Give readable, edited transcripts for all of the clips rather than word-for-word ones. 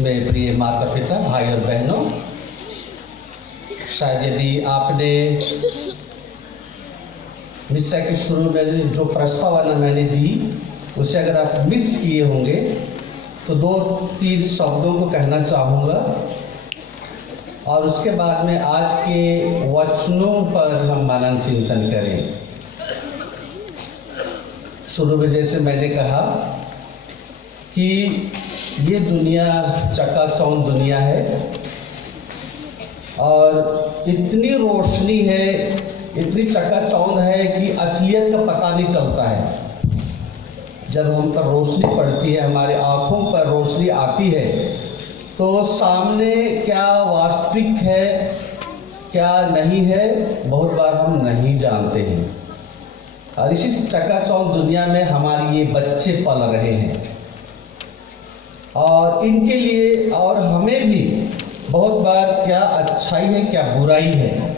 में प्रिय माता पिता, भाई और बहनों, शायद यदि आपने मिस्सा के शुरू में जो प्रस्तावना मैंने दी उसे अगर आप मिस किए होंगे तो 2-3 शब्दों को कहना चाहूँगा और उसके बाद में आज के वचनों पर हम मनन चिंतन करें। शुरू में जैसे मैंने कहा कि ये दुनिया चकाचौंध दुनिया है और इतनी रोशनी है, इतनी चकाचौंध है कि असलियत का पता नहीं चलता है। जब हम पर रोशनी पड़ती है, हमारे आँखों पर रोशनी आती है, तो सामने क्या वास्तविक है क्या नहीं है बहुत बार हम नहीं जानते हैं। और इसी चकाचौंध दुनिया में हमारे ये बच्चे पल रहे हैं और इनके लिए और हमें भी बहुत बार क्या अच्छाई है क्या बुराई है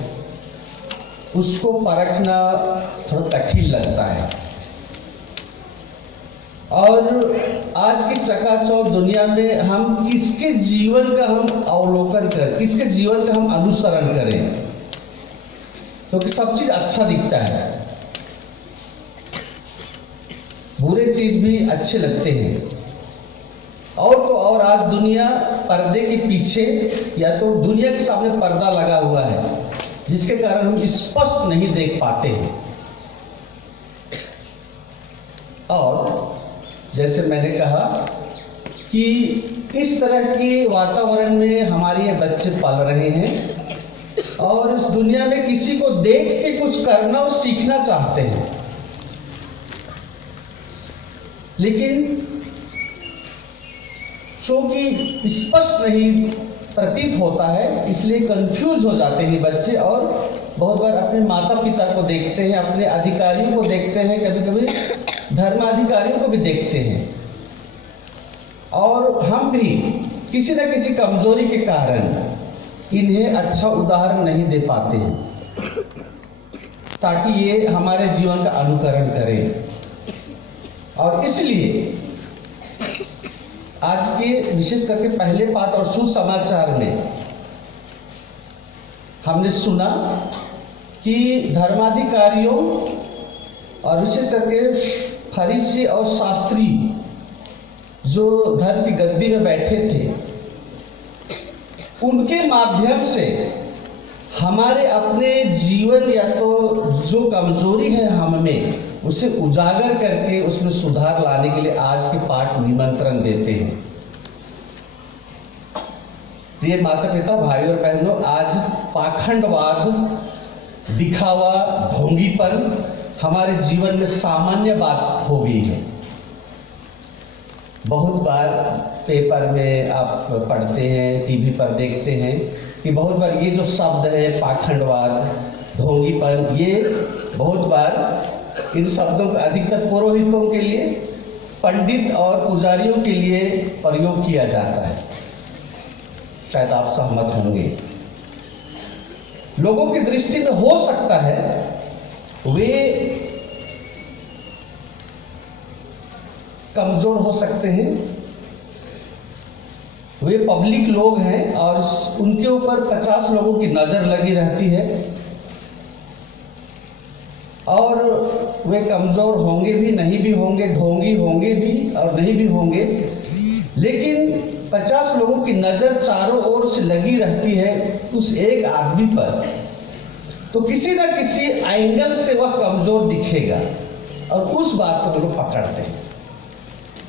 उसको परखना थोड़ा कठिन लगता है। और आज की चकाचौंध दुनिया में हम किसके जीवन का हम अवलोकन करें, किसके जीवन का हम अनुसरण करें, क्योंकि सब चीज अच्छा दिखता है, बुरे चीज भी अच्छे लगते हैं। और तो और आज दुनिया पर्दे के पीछे या तो दुनिया के सामने पर्दा लगा हुआ है जिसके कारण हम स्पष्ट नहीं देख पाते हैं। और जैसे मैंने कहा कि इस तरह के वातावरण में हमारे ये बच्चे पल रहे हैं और इस दुनिया में किसी को देख के कुछ करना और सीखना चाहते हैं, लेकिन चूंकि स्पष्ट नहीं प्रतीत होता है इसलिए कंफ्यूज हो जाते हैं बच्चे और बहुत बार अपने माता पिता को देखते हैं, अपने अधिकारियों को देखते हैं, कभी कभी धर्माधिकारियों को भी देखते हैं और हम भी किसी न किसी कमजोरी के कारण इन्हें अच्छा उदाहरण नहीं दे पाते हैं ताकि ये हमारे जीवन का अनुकरण करें। और इसलिए आज के विशेष करके पहले पाठ और सुसमाचार में हमने सुना कि धर्माधिकारियों और विशेष करके फरीसी और शास्त्री जो धर्म की गद्दी में बैठे थे उनके माध्यम से हमारे अपने जीवन या तो जो कमजोरी है हम में उसे उजागर करके उसमें सुधार लाने के लिए आज के पाठ निमंत्रण देते हैं। प्रिय माता पिता, भाई और बहनों, आज पाखंडवाद, दिखावा, ढोंगीपन हमारे जीवन में सामान्य बात हो गई है। बहुत बार पेपर में आप पढ़ते हैं, टीवी पर देखते हैं कि बहुत बार ये जो शब्द है पाखंडवाद, ढोंगीपन, ये बहुत बार इन शब्दों का अधिकतर पुरोहितों के लिए, पंडित और पुजारियों के लिए प्रयोग किया जाता है। शायद आप सहमत होंगे। लोगों की दृष्टि में हो सकता है वे कमजोर हो सकते हैं, वे पब्लिक लोग हैं और उनके ऊपर 50 लोगों की नजर लगी रहती है और वे कमजोर होंगे भी, नहीं भी होंगे, ढोंगी होंगे भी और नहीं भी होंगे, लेकिन 50 लोगों की नजर चारों ओर से लगी रहती है उस एक आदमी पर, तो किसी न किसी एंगल से वह कमजोर दिखेगा और उस बात को लोग पकड़ते हैं।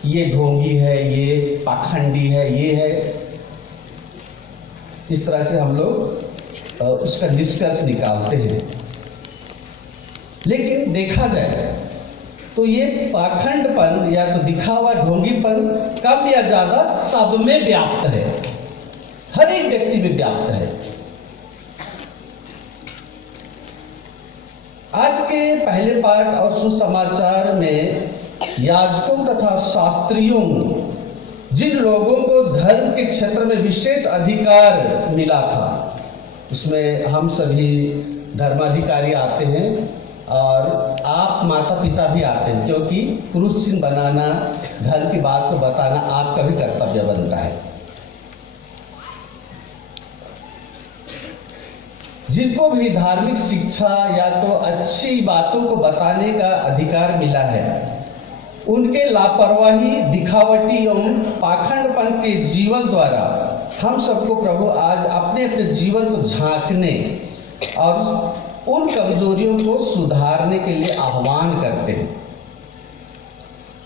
ये ढोंगी है, ये पाखंडी है, ये है, इस तरह से हम लोग उसका निष्कर्ष निकालते हैं। लेकिन देखा जाए तो ये पाखंडपन या तो दिखावा, ढोंगीपन कम या ज्यादा सब में व्याप्त है, हर एक व्यक्ति में व्याप्त है। आज के पहले पाठ और सुसमाचार में याजकों तथा शास्त्रियों, जिन लोगों को धर्म के क्षेत्र में विशेष अधिकार मिला था, उसमें हम सभी धर्माधिकारी आते हैं और आप माता पिता भी आते हैं, क्योंकि पुरुष चिन्ह बनाना, धर्म की बात को बताना आपका भी कर्तव्य बनता है। जिनको भी धार्मिक शिक्षा या तो अच्छी बातों को बताने का अधिकार मिला है, उनके लापरवाही, दिखावटी एवं पाखंडपन के जीवन द्वारा हम सबको प्रभु आज अपने अपने जीवन को झांकने और उन कमजोरियों को सुधारने के लिए आह्वान करते हैं।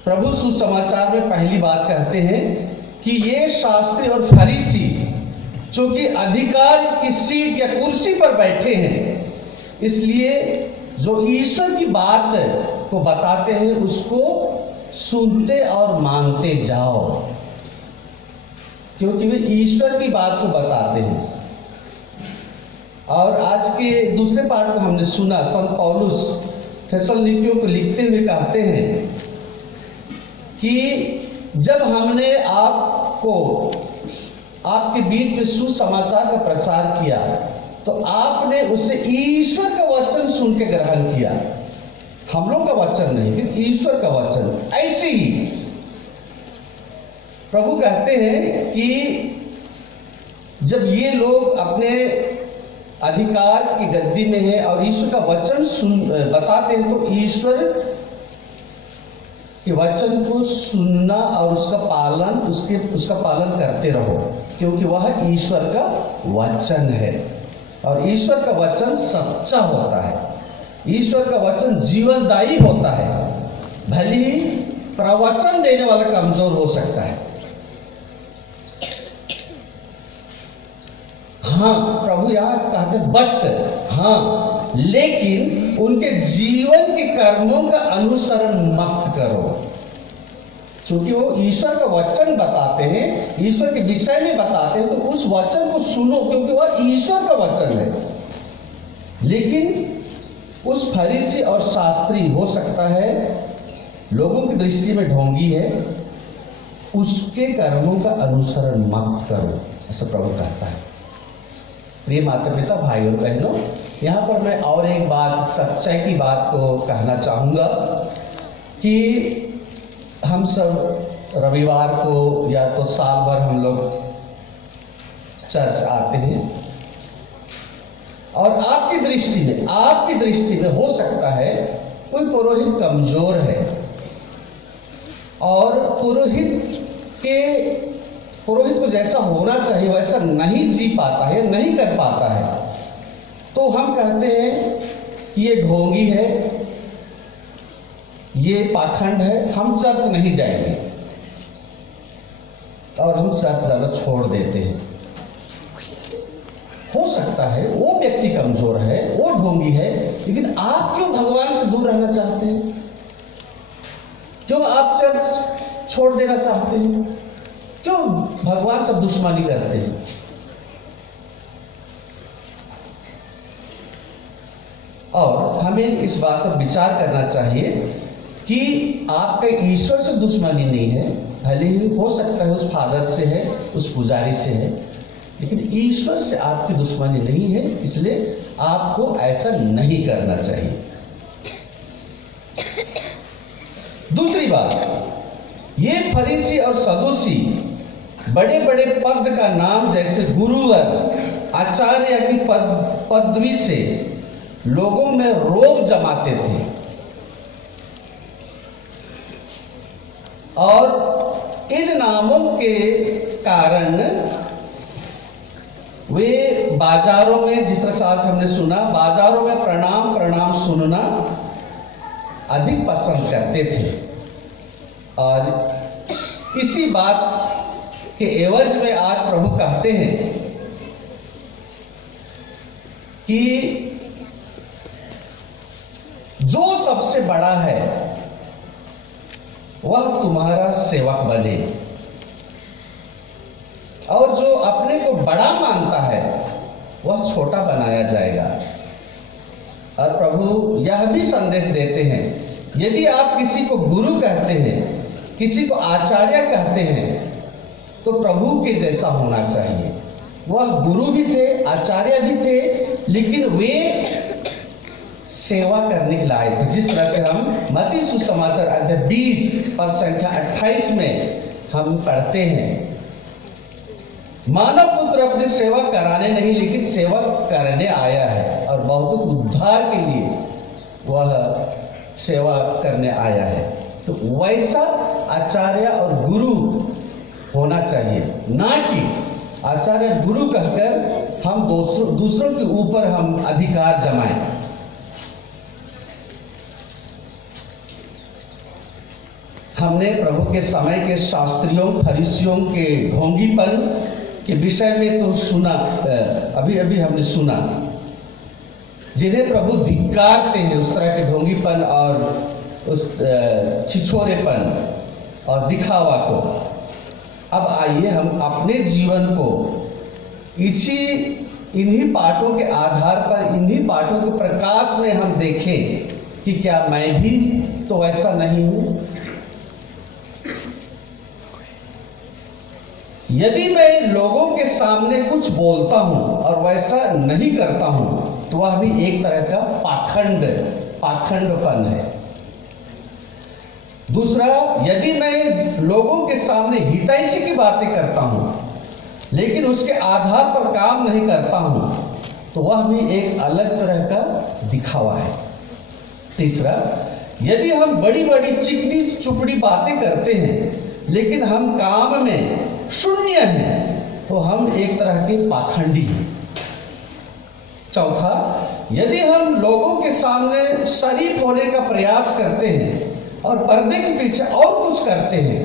प्रभु सुसमाचार में पहली बात कहते हैं कि ये शास्त्री और फरीसी जो कि अधिकार की सीट या कुर्सी पर बैठे हैं, इसलिए जो ईश्वर की बात को बताते हैं उसको सुनते और मानते जाओ, क्योंकि वे ईश्वर की बात को बताते हैं। और आज के दूसरे पाठ को हमने सुना, संत पौलुस थेसलनिकियों को लिखते हुए कहते हैं कि जब हमने आपके बीच में सुसमाचार का प्रचार किया तो आपने उसे ईश्वर का वचन सुन के ग्रहण किया, हम लोग का वचन नहीं, लेकिन ईश्वर का वचन। ऐसे ही प्रभु कहते हैं कि जब ये लोग अपने अधिकार की गद्दी में है और ईश्वर का वचन बताते हैं, तो ईश्वर के वचन को सुनना और उसका पालन करते रहो, क्योंकि वह ईश्वर का वचन है और ईश्वर का वचन सच्चा होता है। ईश्वर का वचन जीवनदायी होता है। भले ही प्रवचन देने वाला कमजोर हो सकता है, हाँ प्रभु यहां कहते बट हाँ, लेकिन उनके जीवन के कर्मों का अनुसरण मत करो, क्योंकि वो ईश्वर का वचन बताते हैं, ईश्वर के विषय में बताते हैं, तो उस वचन को सुनो, क्योंकि वह ईश्वर का वचन है। लेकिन उस फरीसी और शास्त्री, हो सकता है लोगों की दृष्टि में ढोंगी है, उसके कर्मों का अनुसरण मत करो, ऐसा प्रभु कहता है। प्रिय माता पिता, भाई और बहनों, यहाँ पर मैं और एक बात, सच्चाई की बात को कहना चाहूँगा कि हम सब रविवार को या तो साल भर हम लोग चर्च आते हैं और आपकी दृष्टि में हो सकता है कोई पुरोहित कमजोर है और पुरोहित को जैसा होना चाहिए वैसा नहीं जी पाता है, नहीं कर पाता है, तो हम कहते हैं कि ये ढोंगी है, ये पाखंड है, हम चर्च नहीं जाएंगे और हम चर्च जाना छोड़ देते हैं। हो सकता है वो व्यक्ति कमजोर है, वो ढोंगी है, लेकिन आप क्यों भगवान से दूर रहना चाहते हैं? क्यों आप चर्च छोड़ देना चाहते हैं? क्यों भगवान से दुश्मनी करते हैं? और हमें इस बात पर विचार करना चाहिए कि आपका ईश्वर से दुश्मनी नहीं है, भले ही हो सकता है उस फादर से है, उस पुजारी से है, लेकिन ईश्वर से आपकी दुश्मनी नहीं है, इसलिए आपको ऐसा नहीं करना चाहिए। दूसरी बात, ये फरीसी और सदूसी बड़े बड़े पद का नाम जैसे गुरुवर, आचार्य की पदवी से लोगों में रोब जमाते थे और इन नामों के कारण वे बाजारों में, जिस तरह से आज हमने सुना, बाजारों में प्रणाम प्रणाम सुनना अधिक पसंद करते थे और इसी बात के एवज में आज प्रभु कहते हैं कि जो सबसे बड़ा है वह तुम्हारा सेवक बने और जो अपने को बड़ा मानता है वह छोटा बनाया जाएगा। और प्रभु यह भी संदेश देते हैं, यदि आप किसी को गुरु कहते हैं, किसी को आचार्य कहते हैं, तो प्रभु के जैसा होना चाहिए। वह गुरु भी थे, आचार्य भी थे, लेकिन वे सेवा करने के लायक थे। जिस तरह से हम मत्ती सुसमाचार अध्याय 20 पद संख्या 28 में हम पढ़ते हैं मानव पुत्र अपनी सेवा कराने नहीं लेकिन सेवा करने आया है और बहुत उद्धार के लिए वह सेवा करने आया है। तो वैसा आचार्य और गुरु होना चाहिए, ना कि आचार्य गुरु कहकर हम दूसरों के ऊपर हम अधिकार जमाएं। हमने प्रभु के समय के शास्त्रियों फरीसियों के ढोंगीपन के विषय में तो सुना, अभी अभी हमने सुना, जिन्हें प्रभु धिक्कारते हैं उस तरह के ढोंगीपन और उस छिछोरेपन और दिखावा को। अब आइए हम अपने जीवन को इन्हीं पाठों के आधार पर, इन्हीं पाठों के प्रकाश में हम देखें कि क्या मैं भी तो ऐसा नहीं हूं। यदि मैं लोगों के सामने कुछ बोलता हूं और वैसा नहीं करता हूं तो वह भी एक तरह का पाखंडपन है। दूसरा, यदि मैं लोगों के सामने हितैषी की बातें करता हूं लेकिन उसके आधार पर काम नहीं करता हूं तो वह भी एक अलग तरह का दिखावा है। तीसरा, यदि हम बड़ी बड़ी चिकनी चुपड़ी बातें करते हैं लेकिन हम काम में शून्य हैं तो हम एक तरह के पाखंडी हैं। चौथा, यदि हम लोगों के सामने शरीफ होने का प्रयास करते हैं और पर्दे के पीछे और कुछ करते हैं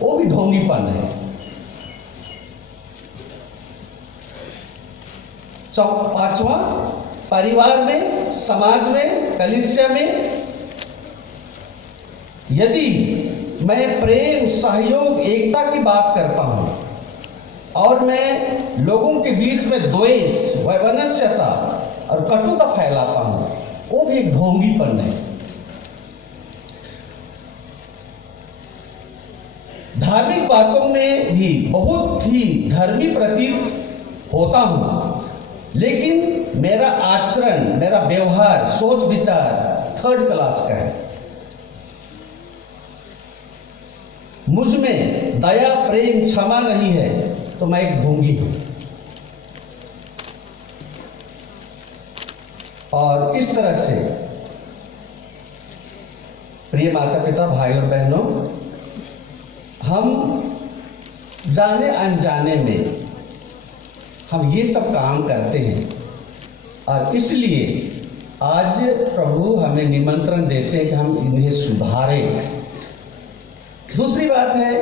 वो भी ढोंगीपन है। पांचवा, परिवार में, समाज में, कलीसिया में यदि मैं प्रेम, सहयोग, एकता की बात करता हूं और मैं लोगों के बीच में द्वेष, वैमनस्यता और कटुता फैलाता हूं वो भी एक ढोंगीपन है। धार्मिक बातों में भी बहुत ही धर्मी प्रतीत होता हूं लेकिन मेरा आचरण, मेरा व्यवहार, सोच विचार थर्ड क्लास का है। मुझ में दया, प्रेम, क्षमा नहीं है तो मैं एक ढोंगी हूं। और इस तरह से प्रिय माता पिता, भाई और बहनों, हम जाने अनजाने में हम ये सब काम करते हैं और इसलिए आज प्रभु हमें निमंत्रण देते हैं कि हम इन्हें सुधारें। दूसरी बात है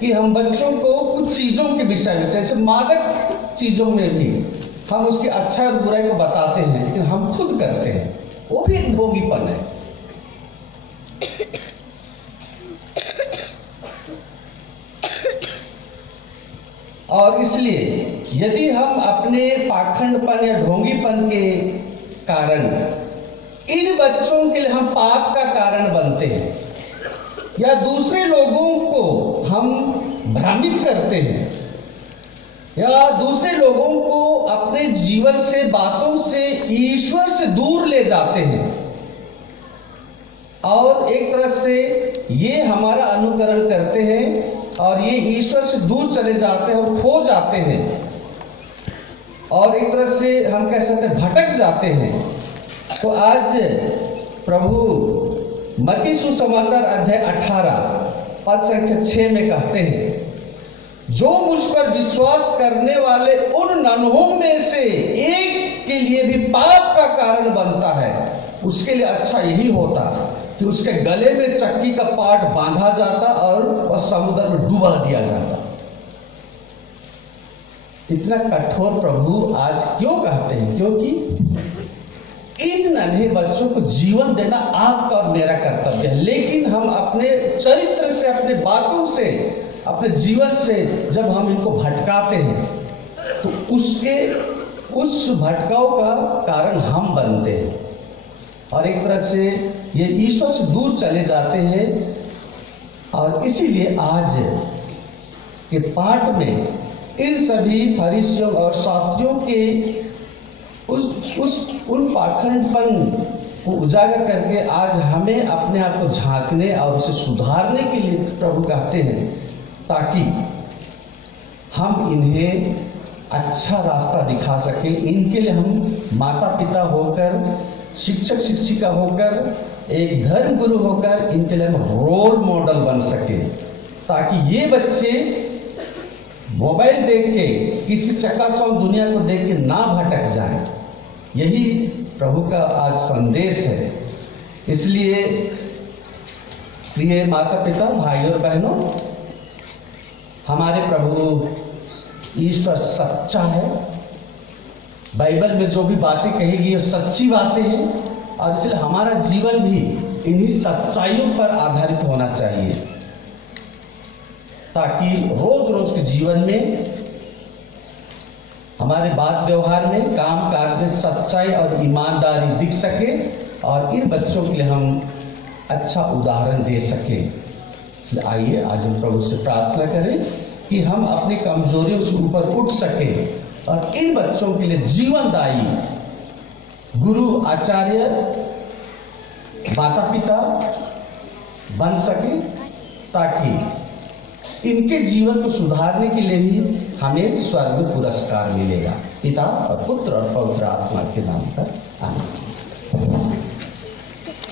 कि हम बच्चों को कुछ चीजों के विषय में, जैसे मादक चीजों में भी हम उसकी अच्छा और बुराई को बताते हैं लेकिन हम खुद करते हैं, वो भी एक ढोंगीपन है। और इसलिए यदि हम अपने पाखंडपन या ढोंगीपन के कारण इन बच्चों के लिए हम पाप का कारण बनते हैं या दूसरे लोगों को हम भ्रमित करते हैं या दूसरे लोगों को अपने जीवन से, बातों से, ईश्वर से दूर ले जाते हैं और एक तरह से ये हमारा अनुकरण करते हैं और ये ईश्वर से दूर चले जाते हैं और खो जाते हैं और एक तरह से हम कह सकते हैं भटक जाते हैं। तो आज प्रभु मत्ती सुसमाचार अध्याय 18 पद संख्या 6 में कहते हैं, जो मुझ पर विश्वास करने वाले उन नन्हों में से एक के लिए भी पाप का कारण बनता है, उसके लिए अच्छा यही होता कि उसके गले में चक्की का पाट बांधा जाता और वह समुद्र में डुबा दिया जाता। इतना कठोर प्रभु आज क्यों कहते हैं? क्योंकि इन नन्हे बच्चों को जीवन देना आपका और मेरा कर्तव्य है, लेकिन हम अपने चरित्र से, अपने बातों से, अपने जीवन से जब हम इनको भटकाते हैं तो उस भटकाव का कारण हम बनते हैं और एक तरह से ये ईश्वर से दूर चले जाते हैं। और इसीलिए आज के पाठ में इन सभी फरीसियों और शास्त्रियों के उन पाखंडपन को उजागर करके आज हमें अपने आप को झांकने और उसे सुधारने के लिए प्रभु कहते हैं, ताकि हम इन्हें अच्छा रास्ता दिखा सके। इनके लिए हम माता पिता होकर, शिक्षक शिक्षिका होकर, एक धर्म गुरु होकर इनके लिए हम रोल मॉडल बन सके, ताकि ये बच्चे मोबाइल देख के, किसी चकाचौंध दुनिया को देख के ना भटक जाएं। यही प्रभु का आज संदेश है। इसलिए प्रिय माता पिता, भाई और बहनों, हमारे प्रभु ईश्वर सच्चा है। बाइबल में जो भी बातें कही गई सच्ची बातें हैं, और इसलिए हमारा जीवन भी इन्हीं सच्चाइयों पर आधारित होना चाहिए, ताकि रोज रोज के जीवन में, हमारे बात व्यवहार में, काम काज में सच्चाई और ईमानदारी दिख सके, और इन बच्चों के लिए हम अच्छा उदाहरण दे सके। इसलिए आइए आज हम प्रभु से प्रार्थना करें कि हम अपनी कमजोरियों से ऊपर उठ सके और इन बच्चों के लिए जीवनदायी गुरु, आचार्य, माता पिता बन सके, ताकि इनके जीवन को सुधारने के लिए भी हमें स्वर्ग पुरस्कार मिलेगा। पिता और पुत्र और पवित्र आत्मा के नाम पर आमीन।